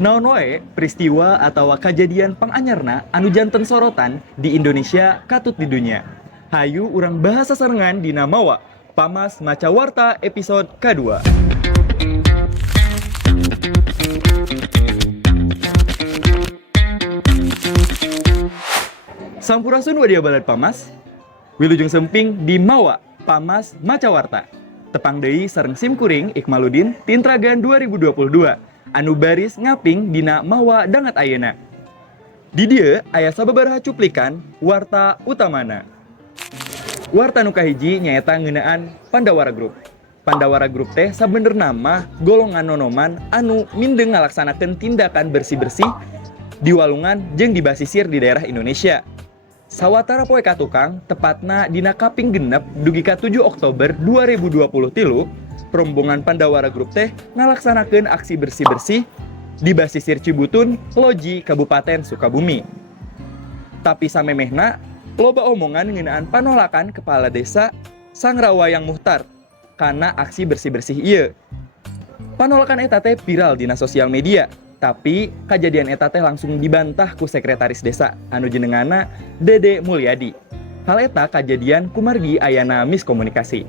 Naon wae peristiwa atau kejadian panganyarna anu janten sorotan di Indonesia katut di dunia. Hayu urang bahasa sarengan dina mawa Pamas Maca Warta episode kedua. Sampurasun wadia balad Pamas. Wilujeng semping di mawa Pamas Maca Warta. Tepang deui sareng sim kuring Ikmaludin Tintragan 2022. Anu baris ngaping dina mawa dangat ayeuna. Di dieu aya sababaraha cuplikan warta utamana. Warta nu kahiji nyaeta ngeunaan Pandawara Group. Pandawara Group teh sabenerna mah golongan nonoman anu mindeng ngalaksanakeun tindakan bersih-bersih di walungan jeung di basisir di daerah Indonesia. Sawatara poe katukang, tepatna dina kaping genep dugi ka 7 Oktober 2023, rombongan Pandawara Group teh ngalaksanakeun aksi bersih-bersih di basisir Cibutun, Loji, Kabupaten Sukabumi. Tapi samemehna, loba omongan ngeunaan panolakan Kepala Desa Sangrawayang Muhtar karena aksi bersih-bersih ieu. Panolakan eta teh viral dina sosial media, tapi kejadian eta teh langsung dibantah ku Sekretaris Desa anu jenenganna Dede Mulyadi. Hal eta kejadian kumargi ayana miskomunikasi.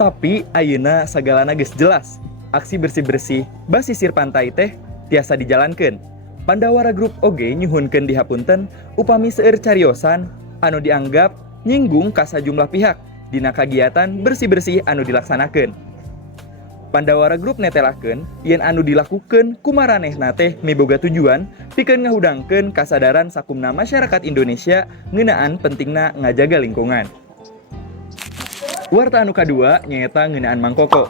Tapi ayeuna sagalana geus jelas. Aksi bersih-bersih basisir pantai teh tiasa dijalankeun. Pandawara Group oge nyuhunkeun dihapunten upami seueur cariosan anu dianggap nyinggung ka sajumlah pihak dina kagiatan bersih-bersih anu dilaksanakeun. Pandawara Group netelakeun yen anu dilakukeun kumaranehna teh miboga tujuan pikeun ngahudangkeun kasadaran sakumna masyarakat Indonesia ngeunaan pentingna ngajaga lingkungan. Warta anu kadua nyaeta ngeunaan Mang Koko.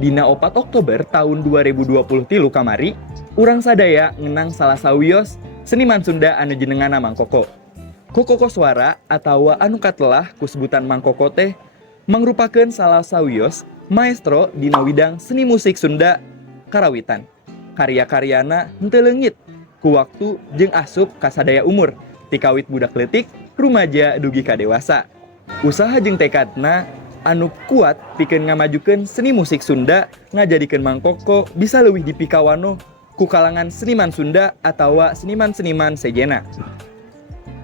Dina 4 Oktober tahun 2023 kamari, urang sadaya ngenang salah sawios seniman Sunda anu jenenganna Mang Koko. Koko Koswara atawa anu katelah ku sebutan Mang Koko teh mangrupakeun salah sawios maestro dina widang seni musik Sunda karawitan. Karya-karyana henteu leungit ku waktu jeung asup ka sadaya umur, ti kawit budak leutik, rumaja dugi ka dewasa. Usaha jeung tekadna anu kuat pikeun ngamajukeun seni musik Sunda ngajadikeun Mang Koko bisa leuwih dipikawanoh ku kalangan seniman Sunda atawa seniman-seniman sejena.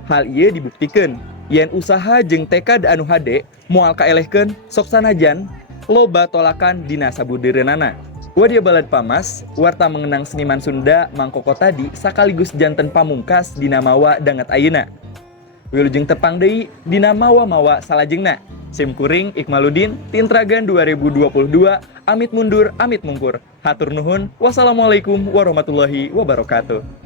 Hal ieu dibuktikeun yen usaha jeung tekad anu hade moal kaelehkeun sok sanajan loba tolakan dina sabudeureunana. Wadia balad Pamas, warta mengenang seniman Sunda Mang Koko tadi sakaligus janten pamungkas dina mawa dangat ayeuna. Wilujeng tepang deui dina mawa-mawa salajengna. Sim kuring Ikmaludin Tintragan 2022, amit mundur amit mungkur. Hatur nuhun. Wassalamualaikum warahmatullahi wabarakatuh.